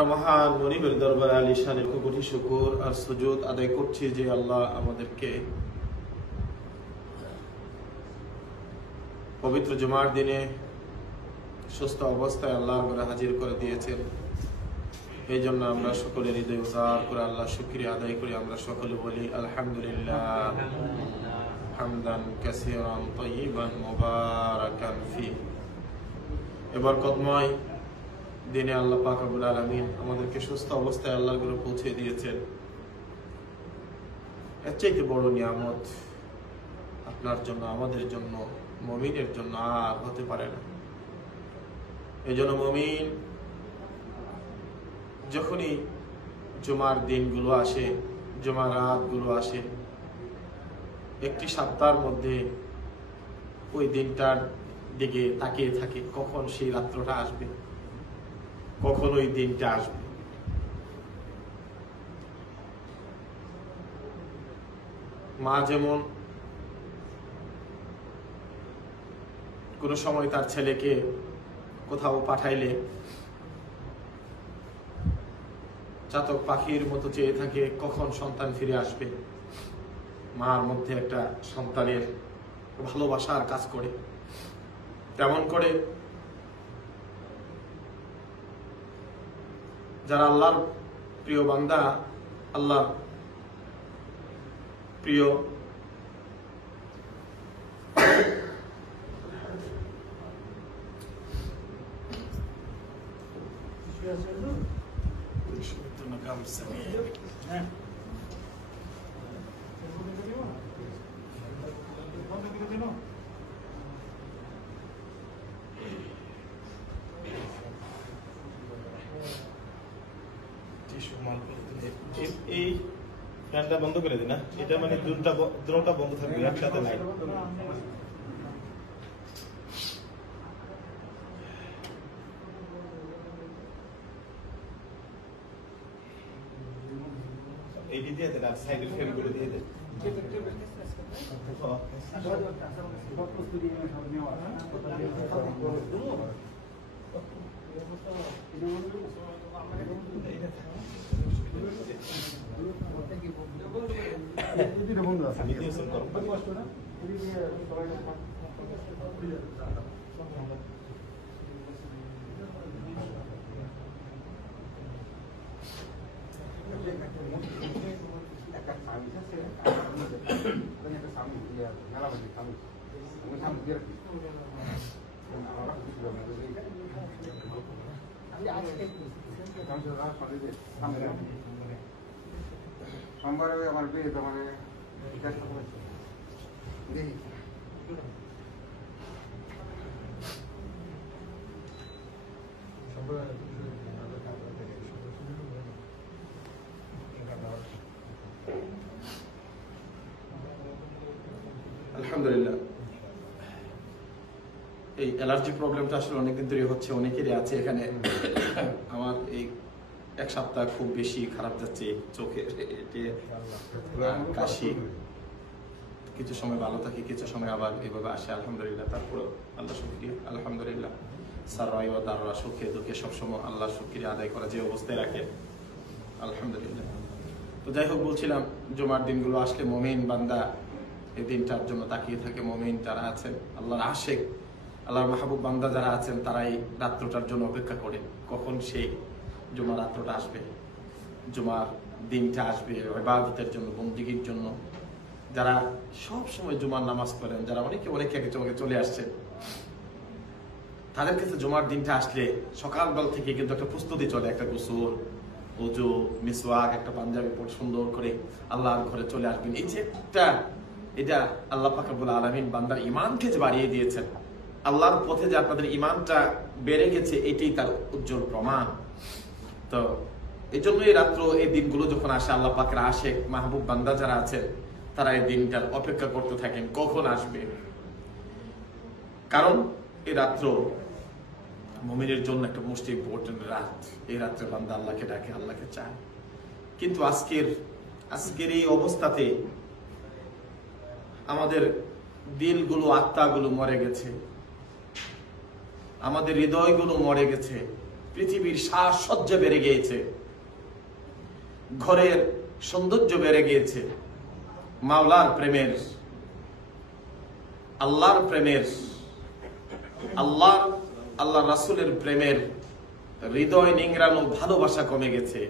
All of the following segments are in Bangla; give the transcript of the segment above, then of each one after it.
আমরা মহান মনিবের দরবারে আলিশানের কোটি শুকর আর সুজুদ আদায় করছি যে আল্লাহ আমাদেরকে পবিত্র জুমার দিনে সুস্থ অবস্থায় আল্লাহর ঘরে হাজির করে দিয়েছেন। এই জন্য আমরা সকলে হৃদয় উজাড় করে আল্লাহ শুকরিয়া আদায় করি। আমরা সকলে বলি আলহামদুলিল্লাহ হামদান কাসীরান তাইয়িবান মুবারাকান ফিহি। এবার বরকতময় দিনে আল্লাহ পাক রব্বুল আলামিন আমাদেরকে সুস্থ অবস্থায় আল্লাহর ঘরে পৌঁছে দিয়েছেন। এর চাইতে বড় নিয়ামত আপনার জন্য, আমাদের জন্য, মুমিনের জন্য আর হতে পারে না। এই জন্য মুমিন যখনই জুমার দিনগুলো আসে, জুমার রাতগুলো আসে, একটি সপ্তাহের মধ্যে ওই দিনটার দিকে তাকিয়ে থাকে, কখন সেই রাত্রটা আসবে, কখন ওই দিনটা আসবে। মা যেমন কোনো সময় তার ছেলেকে কোথাও পাঠাইলে চাতক পাখির মতো চেয়ে থাকে কখন সন্তান ফিরে আসবে। মার মধ্যে একটা সন্তানের ভালোবাসার কাজ করে, তেমন করে যারা আল্লাহর প্রিয় বান্দা, আল্লাহর প্রিয় এই ফ্যানটা বন্ধ করে দিন না, এটা মানে দুটোটা বন্ধ থাকবে একসাথে নাই। এইটি দিয়ে দেন আর সাইডের ফ্যানগুলো দিয়ে দেন। আমার বিয়ে তো মানে দেখি আলহামদুলিল্লাহ। এই অ্যালার্জি প্রবলেমটা আসলে অনেকদিন ধরে হচ্ছে, অনেকেরই আছে এখানে। আমার এই এক সপ্তাহ খুব বেশি খারাপ যাচ্ছে, চোখে কাশি, কিছু সময় ভালো থাকে, কিছু সময় আবার এভাবে আসে। আলহামদুলিল্লাহ, তারপরে আল্লাহ শুকরিয়া, আলহামদুলিল্লাহ। সারাই ও দাররা, সুখে দুঃখে সবসময় আল্লাহ শুকরিয়া আদায় করা যে অবস্থায় রাখে, আলহামদুলিল্লাহ। তো যাই হোক, বলছিলাম জুমার দিনগুলো আসলে মুমিন বান্দা এই দিনটার জন্য তাকিয়ে থাকে। মুমিন যারা আছেন, আল্লাহর আশিক, আল্লাহর মাহবুব বান্দা যারা আছেন, তারা এই রাত্রটার জন্য অপেক্ষা করেন কখন সেই জুমার রাত্রটা আসবে, জুমার দিনটা আসবে ইবাদতের জন্য, বন্দেগীর জন্য। যারা সব সময় জুমার নামাজ পড়েন, যারা অনেকে আগে চলে আসছেন, তাদের কাছে জুমার দিনটা আসলে সকালবেলা থেকে কিন্তু একটা প্রস্তুতি চলে, একটা গোসল, ওযু, মিসওয়াক, একটা পাঞ্জাবি পরে সুন্দর করে আল্লাহর ঘরে চলে আসবেন। এই যে এটা আল্লাহ পাক রব্বুল আলামিন বান্দার ঈমানকে যে বাড়িয়ে দিয়েছেন, আল্লাহর পথে যে আপনাদের ঈমানটা বেড়ে গেছে, এটাই তার উজ্জ্বল প্রমাণ। তো এই জন্য এই রাত্র, এই দিনগুলো যখন আসে, আল্লাহ পাকের আশিক মাহবুব বান্দা যারা আছেন, তারা এই দিনটার অপেক্ষা করতে থাকেন কখন আসবে। কারণ এই রাত্র মুমিনের জন্য একটা মোস্ট ইম্পর্টেন্ট রাত। এই রাত্রে বান্দা আল্লাহকে ডাকে, আল্লাহকে চায়। কিন্তু আজকের এই অবস্থাতে আমাদের দিলগুলো, আত্মাগুলো মরে গেছে, আমাদের হৃদয়গুলো মরে গেছে। পৃথিবীর সাজসজ্জা বেড়ে গিয়েছে, ঘরের সৌন্দর্য বেড়ে গিয়েছে। মাওলার প্রেমের, আল্লাহর প্রেমের, আল্লাহ রাসূলের প্রেমের হৃদয় নিংড়ানো ভালোবাসা কমে গেছে।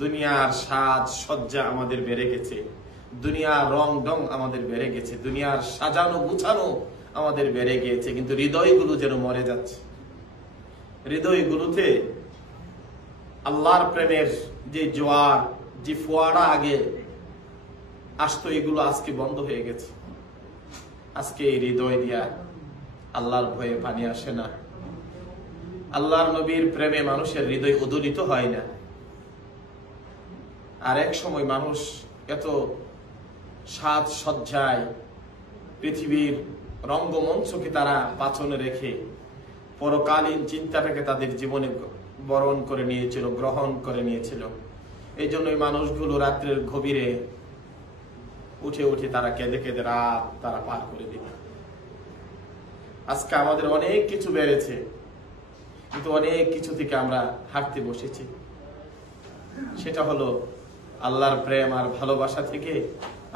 দুনিয়ার সাজ সজ্জা আমাদের বেড়ে গেছে, দুনিয়ার রং ঢং আমাদের বেড়ে গেছে, দুনিয়ার সাজানো গুছানো আমাদের বেড়ে গিয়েছে, কিন্তু হৃদয়গুলো যেন মরে যাচ্ছে। হৃদয়গুলোতে আল্লাহর প্রেমের যে জোয়ার, যে ফোয়ারা আগে আসতো, এগুলো আজকে বন্ধ হয়ে গেছে। আজকে এই হৃদয় দিয়া আল্লাহর ভয়ে পানি আসে না, আল্লাহর নবীর প্রেমে মানুষের হৃদয় উদ্দোলিত হয় না। আর এক সময় মানুষ এত সাজ সজ্জায় পৃথিবীর রঙ্গমঞ্চকে তারা পাছনে রেখে পরকালীন চিন্তাটাকে তাদের জীবনে বরণ করে নিয়েছিল, গ্রহণ করে নিয়েছিল। এই জন্যই মানুষগুলো রাত্রের গভীরে উঠে উঠে তারা কেঁদে কেঁদে রাত তারা পার করে দিল। আজকে আমাদের অনেক কিছু বেড়েছে, কিন্তু অনেক কিছু থেকে আমরা হাঁটতে বসেছি। সেটা হলো আল্লাহর প্রেম আর ভালোবাসা থেকে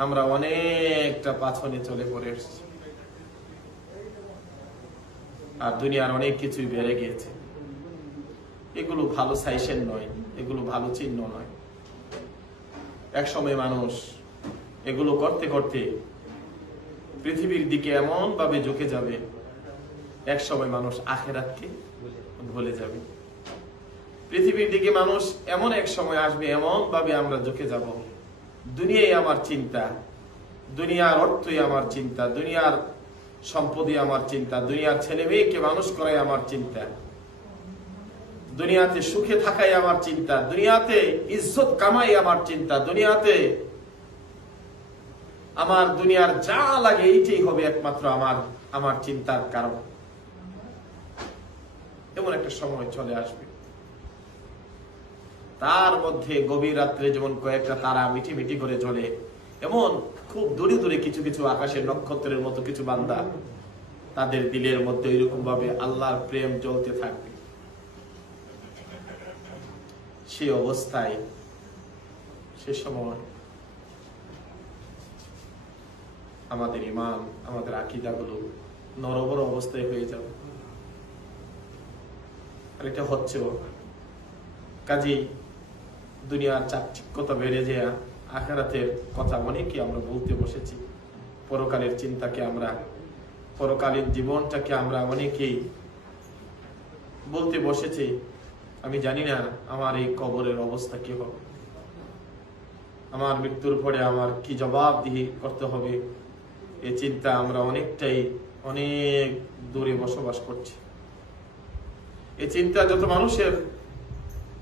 আমরা অনেকটা পাছনে চলে পড়ে এসেছি। আর দুনিয়ার অনেক কিছুই বেড়ে গিয়েছে। এগুলো ভালো সাইসেন নয়, এগুলো ভালো চিহ্ন নয়। এক সময় মানুষ এগুলো করতে করতে পৃথিবীর দিকে এমন ভাবে ঝুঁকে যাবে, এক সময় মানুষ আখিরাতকে ভুলে যাবে। পৃথিবীর দিকে মানুষ এমন এক সময় আসবে, এমন ভাবে আমরা ঝুঁকে যাব, দুনিয়াই আমার চিন্তা, দুনিয়ার অর্থই আমার চিন্তা, দুনিয়ার সম্পদই আমার চিন্তা, দুনিয়ার ছেলে মেয়েকে মানুষ করাই আমার চিন্তা, দুনিয়াতে সুখে থাকাই আমার চিন্তা, দুনিয়াতে ইজ্জত কামাই আমার চিন্তা, দুনিয়াতে আমার দুনিয়ার যা লাগে এইটাই হবে একমাত্র আমার চিন্তার কারণ। এমন একটা সময় চলে আসবে, তার মধ্যে গভীর রাত্রে যেমন কয়েকটা তারা মিটি মিটি করে জ্বলে, এমন খুব দূরে দূরে কিছু কিছু আকাশের নক্ষত্রের মতো কিছু বান্দা, তাদের দিলের মধ্যে এরকম ভাবে আল্লাহর প্রেম জ্বলতে থাকবে। সেই অবস্থায় সে সময় আমাদের ঈমান, আমাদের আকীদাগুলো নরবর অবস্থায় হয়ে যাবে। আর এটা হচ্ছেও। কাজেই দুনিয়ার চাকচিক্যতা বেড়ে যায়, আখিরাতের কথা অনেকই আমরা বলতে বসেছি, পরকালের চিন্তাকে আমরা, পরকালীন জীবনটাকে আমরা অনেকেই বলতে বসেছি। আমি জানি না আমার এই কবরের অবস্থা কি হবে, আমার মৃত্যুর পরে আমার কি জবাবদিহি করতে হবে, এই চিন্তা আমরা অনেক দূরে বসবাস করছি। এই চিন্তা যত মানুষের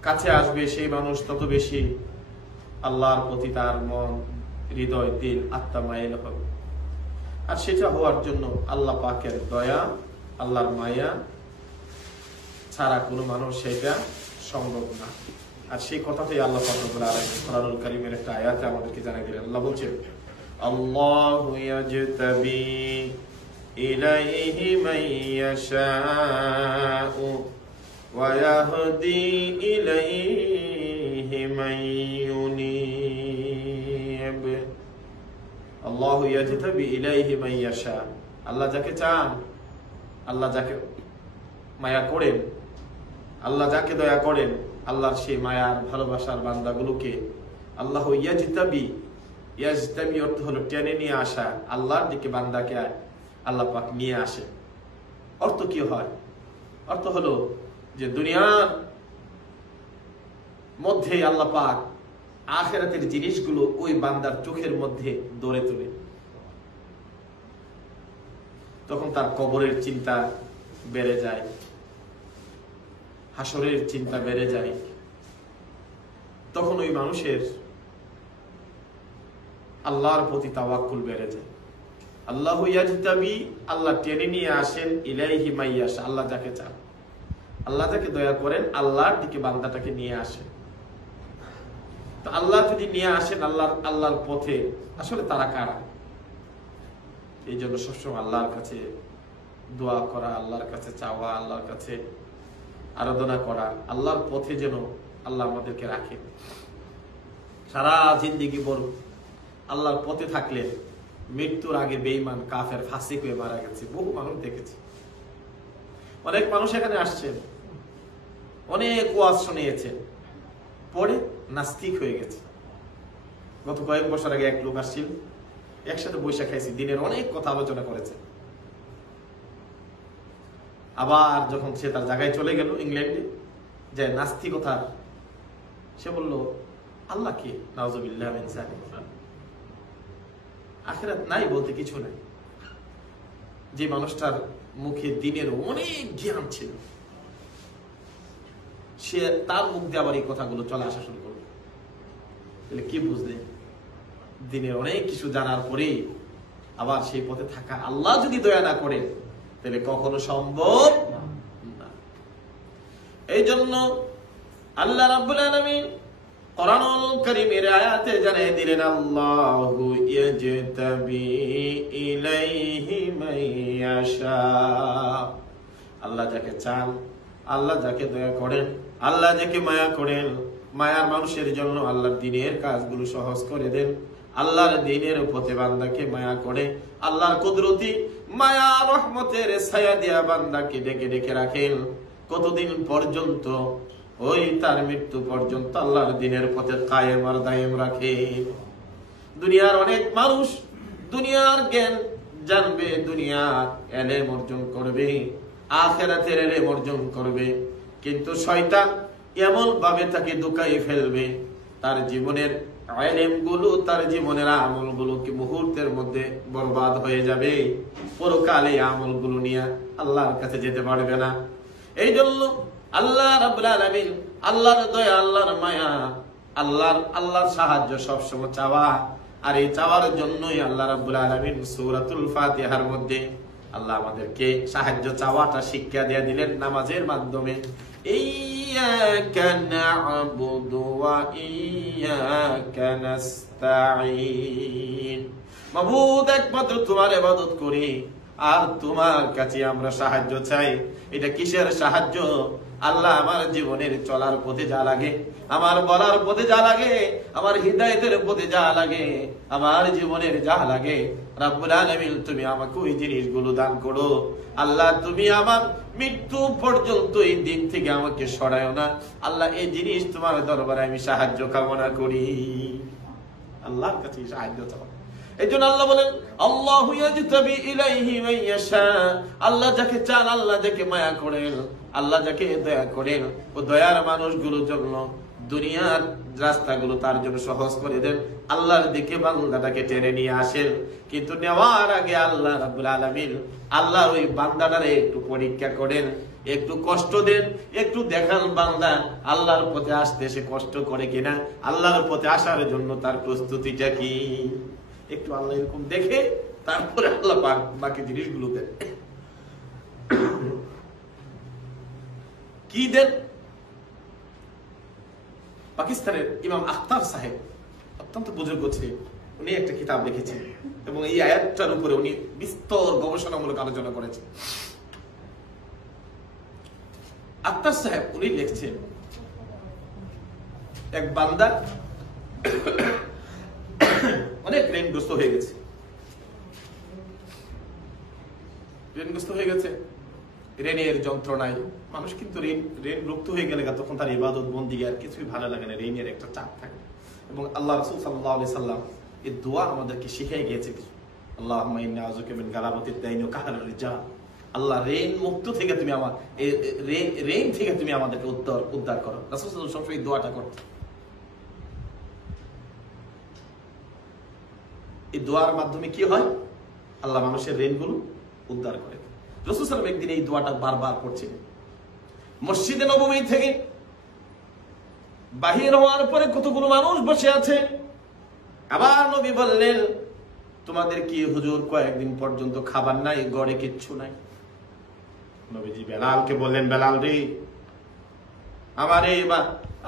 কাছে আসবে, সেই মানুষ তত বেশি আল্লাহর প্রতি তার মন, হৃদয়, দিল, আত্মা মাইল হবে। আর সেটা হওয়ার জন্য আল্লাহ পাকের দয়া, আল্লাহর মায়া ছাড়া কোনো মানুষ সেটা সম্ভব না। আর সেই কথাটাই আল্লাহ পাক রব্বুল আলামিন কোরআনুল কারীমের একটা আয়াতে আমাদেরকে জানিয়ে দিলেন। আল্লাহ বলছেন, আল্লাহু ইয়াজতাবি ইলাইহি মান ইয়াশাউ ওয়া ইয়াহদি ইলাইহি মান ইউনিব। আল্লাহু ইয়াজতাবি ইলাইহি মান ইয়াশা, আল্লাহ যাকে চান, আল্লাহ যাকে মায়া করেন, আল্লাহ যাকে দয়া করেন, আল্লাহর সেই মায়ার ভালোবাসার বান্দাগুলোকে আল্লাহু ইয়াজতাবি, ইয়াজতাবি অর্থ হলো টেনে নিয়ে আসা, আল্লাহর দিকে বান্দাকে আল্লাহ পাক নিয়ে আসে। অর্থ কি হয়? অর্থ হলো যে দুনিয়ার মধ্যে আল্লাহ পাক আখিরাতের জিনিসগুলো ওই বান্দার চোখের মধ্যে দৌড়ে তোলে। তখন তার কবরের চিন্তা বেড়ে যায়, হাসরের চিন্তা বেড়ে যায়। তখন ওই মানুষের আল্লাহর প্রতি তাওয়াক্কুল বেড়ে যায়। আল্লাহু ইয়াজতাবি, আল্লাহ টেনে নিয়ে আসেন, ইলাইহি মান ইয়াশা, আল্লাহ যাকে চান, আল্লাহ যাকে দয়া করেন, আল্লাহর দিকে বান্দাটাকে নিয়ে আসেন। তো আল্লাহ যদি নিয়ে আসেন আল্লাহর পথে, আসলে তারা কারা? এই জন্য সবসময় আল্লাহর কাছে দোয়া করা, আল্লাহর কাছে চাওয়া, আল্লাহর কাছে আরাধনা করা, আল্লাহর পথে যেন আল্লাহ আমাদেরকে রাখেন। সারা জিন্দেগি বড় আল্লাহর পথে থাকলে মৃত্যুর আগে বেঈমান কাফের ফাসিক হয়ে মারা গেছে, বহু মানুষ দেখেছি। অনেক মানুষ এখানে আসছেন, অনেক ওয়াজ শুনিয়েছে, পরে নাস্তিক হয়ে গেছে। গত কয়েক বছর আগে এক লোক আসছিল, একসাথে বৈশা খাইছি, দিনের অনেক কথা আলোচনা করেছে। আবার যখন সে তার জায়গায় চলে গেল ইংল্যান্ডে, যে নাস্তিকতা, সে বলল আল্লাহ কি, নাউজুবিল্লাহ মিন যালিক, আখিরাত নাই বলতে কিছু নাই। যে মানুষটার মুখে দিনের অনেক জ্ঞান ছিল, সে তার মুখ দিয়ে আবার এই কথাগুলো চলে আসা শুরু করলো। তাহলে কি বুঝলেন? দিনের অনেক কিছু জানার পরে আবার সেই পথে থাকা, আল্লাহ যদি দয়া না করেন তাহলে কখনো সম্ভব না। এই জন্য আল্লাহ রাব্বুল আলামিন কোরআনুল কারীমের আয়াতে জানিয়ে দিলেন, আল্লাহু ইয়াজতাবি ইলাইহি মাইয়াশা। আল্লাহ যাকে চান, আল্লাহ যাকে দয়া করেন, আল্লাহ যাকে মায়া করেন, মায়ার মানুষের জন্য আল্লাহর দ্বীনের কাজগুলো সহজ করে দেন। আল্লাহর দ্বীনের পথে বান্দাকে মায়া করে, আল্লাহর কুদরতি মায়া রহমতের ছায়া দিয়া বান্দাকে ডেকে ডেকে রাখেন। কতদিন পর্যন্ত? ওই তার মৃত্যু পর্যন্ত আল্লাহর দ্বীনের পথে কায়েম আর দায়েম রাখে। দুনিয়ার অনেক মানুষ দুনিয়ার জ্ঞান জানবে, দুনিয়ার ইলম অর্জন করবে, আখিরাতের ইলম অর্জন করবে, কিন্তু শয়তান এমন ভাবে তাকে ধোঁকায় ফেলবে, তার জীবনের ইলম গুলো, তার জীবনের আমল গুলো কি মুহূর্তের মধ্যে বরবাদ হয়ে যাবে। পরকালে আমল গুলো নিয়ে আল্লাহর কাছে যেতে পারবে না। এই জন্য আল্লাহ রাব্বুল আলামিন, আল্লাহর দয়া, আল্লাহর মায়া, আল্লাহর সাহায্য সবসময় চাওয়া। আর এই চাওয়ার জন্যই আল্লাহ রাব্বুল আলামিন সূরাতুল ফাতিহার মধ্যে আল্লাহ আমাদেরকে সাহায্য চাওয়াটা শিক্ষা দিয়ে দিলেন নামাজের মাধ্যমে। ইয়্যাকা না'বুদু ওয়া ইয়্যাকা নাস্তাঈন। মাবুদ, একমাত্র তোমার ইবাদত করি আর তোমার কাছে আমরা সাহায্য চাই। এটা কিসের সাহায্য? আল্লাহ আমার জীবনের চলার পথে যা লাগে, আমার বলার পথে যা লাগে, আমার হিদায়াতের পথে যা লাগে, আমার জীবনের যা লাগে, রাব্বুল আলামিন তুমি আমাকে ওই জিনিসগুলো দান করো। আল্লাহ তুমি আমার মৃত্যু পর্যন্ত এই দিন থেকে আমাকে সরায়ও না। আল্লাহ এই জিনিস তোমার দরবারে আমি সাহায্য কামনা করি। আল্লাহর কাছে সাহায্য চাও। এই জন্য আল্লাহ বলেন, আল্লাহু ইয়াজতাবি ইলাইহি মাইয়াশা। আল্লাহ যাকে চান, আল্লাহ যাকে মায়া করেন, আল্লাহ যাকে দয়া করেন, ও দয়ার মানুষগুলোর জন্য দুনিয়ার রাস্তাগুলো তার জন্য সহজ করে দেন। আল্লাহর দিকে বান্দাটাকে টেনে নিয়ে আসেন, কিন্তু নেওয়ার আগে আল্লাহ রাব্বুল আলামিন আল্লাহ ওই বান্দাটারে একটু পরীক্ষা করেন, একটু কষ্ট দেন, একটু দেখান বান্দা আল্লাহর পথে আসতে সে কষ্ট করে কিনা, আল্লাহর পথে আসার জন্য তার প্রস্তুতিটা কি। একটু আল্লাহ এরকম দেখে তারপরে আল্লাহ বাকি জিনিসগুলো দেন। কি দেন? পাকিস্তানের ইমাম আখতার সাহেব অত্যন্ত বুজুর্গ ছিলেন, উনি একটা কিতাব লিখেছেন এবং এই আয়াতটার উপরে উনি বিস্তর গবেষণামূলক আলোচনা করেছেন। আখতার সাহেব উনি লিখছেন, এক বান্দা অনেক ঋণগ্রস্ত হয়ে গেছে, ঋণগ্রস্ত হয়ে গেছে, ঋণের যন্ত্রণায় মানুষ কিন্তু ঋণ মুক্ত হয়ে গেলে তখন তার ইবাদত বন্দিগি আর কিছুই ভালো লাগে না, ঋণের একটা চাপ থাকে। এবং আল্লাহ রাসূল সাল্লাল্লাহু আলাইহি সাল্লাম এই দোয়া আমাদেরকে শিখিয়ে গিয়েছে কিছু। আল্লাহুম্মা ইন্নী আউযুবিকা মিন গালাবাতিদ দাইনি ওয়া কাহরির রিজাল। আল্লাহ ঋণ মুক্ত থেকে তুমি আমার ঋণ থেকে তুমি আমাদেরকে উদ্ধার করো। রাসূল সাল্লাল্লাহু আলাইহি ওয়াসাল্লাম এই দোয়াটা করতেন। এই দোয়ার মাধ্যমে কি হয়? আল্লাহ মানুষের ঋণগুলো উদ্ধার করে। রাসূল সাল্লাল্লাহু আলাইহি ওয়াসাল্লাম একদিন এই দোয়াটা বারবার পড়ছিলেন। মসজিদে নববী থেকে বাহির হওয়ার পরে কতগুলো মানুষ বসে আছে। আবার নবী বললেন, তোমাদের কি হুজুর কয়েকদিন পর্যন্ত খাবার নাই, গড়ে কিচ্ছু নাই? নবীজি বেলালকে বললেন, বেলাল রে, আমার এই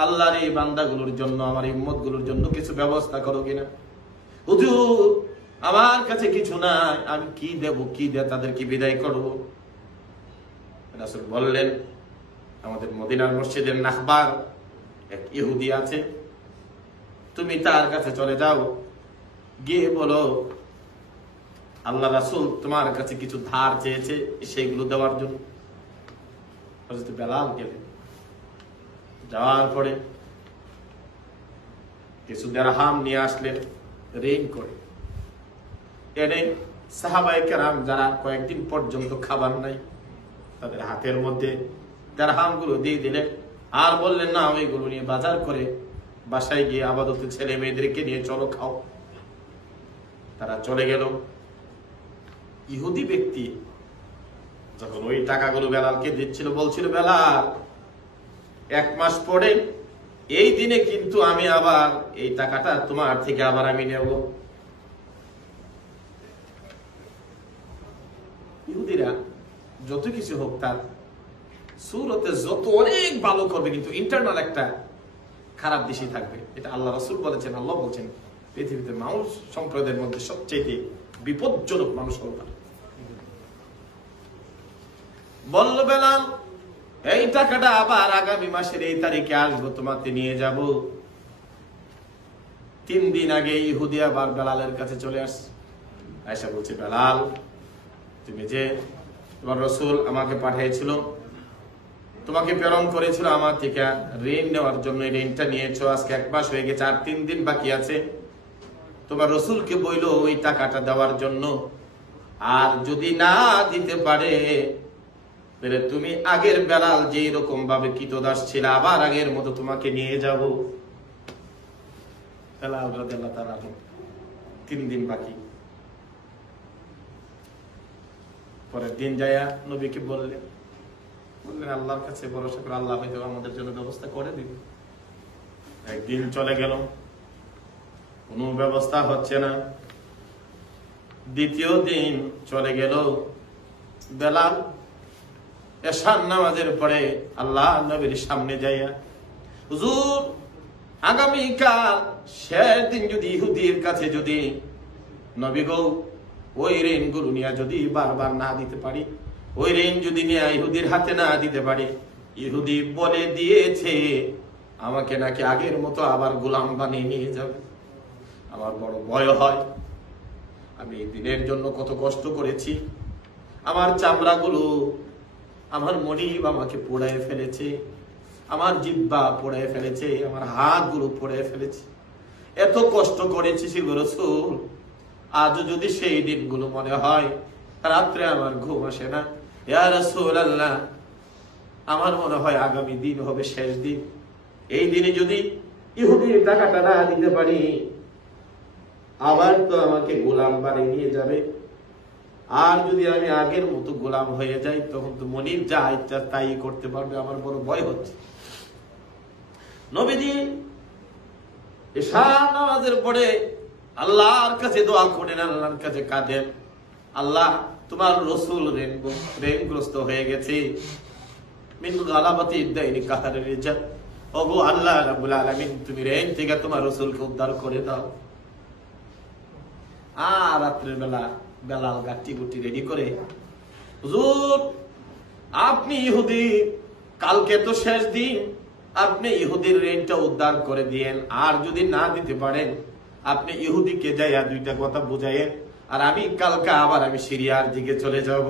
আল্লাহর এই বান্দাগুলোর জন্য, আমার এই উম্মতগুলোর জন্য কিছু ব্যবস্থা করো কিনা। হুজুর আমার কাছে কিছু নাই, আমি কি দেব, কি দিয়ে তাদেরকে বিদায় করব? রাসূল বললেন, আমাদের মদিনার মসজিদের নাহবার এক ইহুদি আছে, তুমি তার কাছে চলে যাও, গিয়ে বলো আল্লাহ রাসূল তোমার কাছে কিছু ধার চেয়েছে, সেইগুলো দেওয়ার জন্য। হযরত বেলাল গেলেন, যাওয়ার পরে কিছু দিরহাম নিয়ে আসলেন ঋণ করে। এনে সাহাবায়ে কেরাম যারা কয়েকদিন পর্যন্ত খাবার নাই, তাদের হাতের মধ্যে দিরহাম গুলো দিয়ে দিলেন, আর বললেন না ওইগুলো নিয়ে বাজার করে বাসায় গিয়ে আপাতত ছেলে মেয়েদেরকে নিয়ে চলো খাও। তারা চলে গেল। ইহুদি ব্যক্তি যখন ওই টাকাগুলো বেলালকে দিচ্ছিল, বলছিল বেলাল 1 মাস পরে এই দিনে কিন্তু আমি আবার এই টাকাটা তোমার থেকে আবার আমি নেব। ইহুদিরা যত কিছু হোক তার সুরতে যত অনেক ভালো করবে, কিন্তু ইন্টারনাল একটা খারাপ দিশই থাকবে। এটা আল্লাহ রাসূল বলেছেন, আল্লাহ বলছেন পৃথিবীতে মানুষ সম্প্রদায়ের মধ্যে সবচেয়ে বিপজ্জনক মানুষ হল তারা। বলল বেলাল এই টাকাটা আবার আগামী মাসের এই তারিখে আসবো, তোমাকে নিয়ে যাব। 3 দিন আগে ইহুদি আবার বেলালের কাছে চলে আসছে, আয়েশা বলছে বেলাল তুমি যে তোমার রাসূল আমাকে পাঠিয়েছিল, তোমাকে প্রেরণ করেছিল আমার থেকে ঋণ নেওয়ার জন্য, ঋণটা নিয়েছো, আজকে 1 মাস হয়ে গেছে, আর 3 দিন বাকি আছে। তোমার রাসূলকে বইলো ওই টাকাটা দেওয়ার জন্য, আর যদি না দিতে পারে তুমি আগের বেলাল যে রকম ভাবে কৃতদাস ছিল আবার আগের মতো তোমাকে নিয়ে যাব। বেলাল রাদিয়াল্লাহু তাআলা 3 দিন বাকি। পরের দিন যায়া নবীকে বললেন আল্লাহর কাছে ভরসা করে আল্লাহ হয়তো আমাদের জন্য ব্যবস্থা করে দিবে। একদিন চলে গেল, কোনো ব্যবস্থা হচ্ছে না। দ্বিতীয় দিন চলে গেল, বেলাল এশার নামাজের পরে আল্লাহ নবীর সামনে যাইয়া হুজুর আগামীকাল শেষ দিন যদি ইহুদির কাছে যদি নবী গো ওই ঋণগুলো নিয়ে যদি বারবার না দিতে পারি, ওই ঋণ যদি নিয়ে ইহুদির হাতে না দিতে পারি, ইহুদি বলে দিয়েছে আমাকে নাকি আগের মতো আবার গোলাম বানিয়ে নিয়ে যাবে। আমার বড় ভয় হয়, আমি এই দিনের জন্য কত কষ্ট করেছি, আমার চামড়াগুলো আমার মনিব আমাকে পোড়ায় ফেলেছে, আমার জিহ্বা পোড়ায় ফেলেছে, আমার হাতগুলো পোড়ায় ফেলেছে, এত কষ্ট করেছি গো রাসূল, আজও যদি সেই দিনগুলো মনে হয় রাত্রে আমার ঘুম আসে না। ইয়া রাসূলুল্লাহ আমার মনে হয় আগামী দিন হবে শেষ দিন, এই দিনে যদি ইহুদির টাকাটা না দিতে পারি আবার তো আমাকে গোলাম বানিয়ে নিয়ে যাবে, আর যদি আমি আগের মতো গোলাম হয়ে যাই তখন তো মনিব যা ইচ্ছা তাই করতে পারবে, আমার বড় ভয় হচ্ছে। নবীজি এশা নামাজের পরে আল্লাহর কাছে দোয়া করেন, আল্লাহর কাছে কাঁদেন, আল্লাহ তোমার রাসূল ঋণগ্রস্ত হয়ে গেছে, মিন গালাবাতি দাইনি কাহারের রিজাল, ওগো আল্লাহ রাব্বুল আলামিন তুমি ঋণ থেকে তোমার রাসূলকে উদ্ধার করে দাও। আর রাত্রের বেলা বেলাল গাটি গুটি রেডি করে, হুজুর আপনি ইহুদি, কালকে তো শেষ দিন, আপনি ইহুদির ঋণটা উদ্ধার করে দিয়েন, আর যদি না দিতে পারেন আপনি ইহুদিকে যাইয়া 2টা কথা বুঝাইয়েন, আর আমি কালকে আবার আমি সিরিয়ার দিকে চলে যাব।